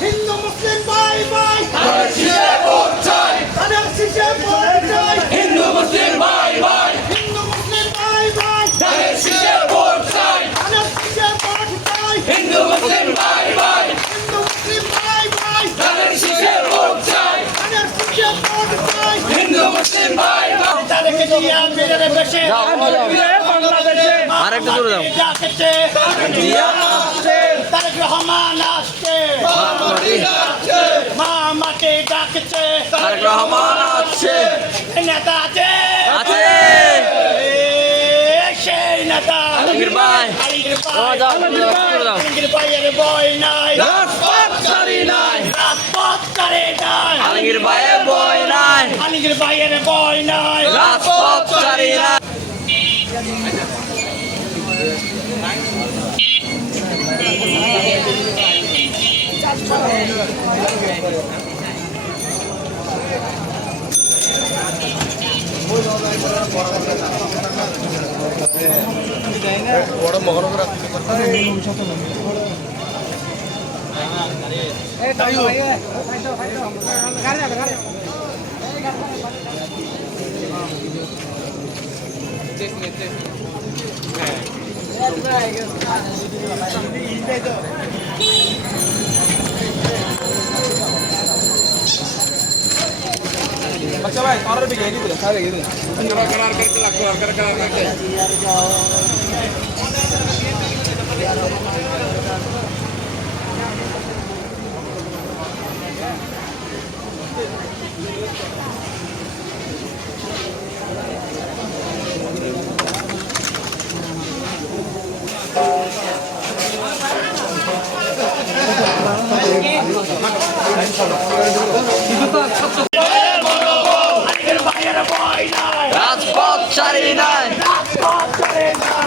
হিন্দু মুসলিম ভাই ভাই হিন্দু মুসলিম ভাই ভাই হিন্দু মুসলিম ভাই ভাই ধানের শীষে ভোট চাই হিন্দু মুসলিম ভাই ভাই হিন্দু মুসলিম ভাই ভাই ধানের শীষে ভোট চাই হিন্দু মুসলিম ভাই ভাই তাদেরকে দিয়ে মেরে বেশে বাংলাদেশে আরেকটু দূরে যাও। ডাকছে জিয়া আসছে তারেক রহমান আসছে মা মাকে ডাকছে তারেক রহমান আসছে নেতা আছে আছে। সেই নেতা আলমগীর ভাই। আলমগীর ও যাও, দূরে যাও। আলমগীর ভাইয়ের বই নাই রাজপথ ছাড়ি নাই রাজপথ করে নাই আলমগীর ভাইয়ের বই নাই, আলমগীর ভাইয়ের বই নাই রাজপথ ছাড়ি নাই। আলমগীর ভাইয়ের বই নাই রাজপথ ছাড়ি নাই, রাজপথ করে নাই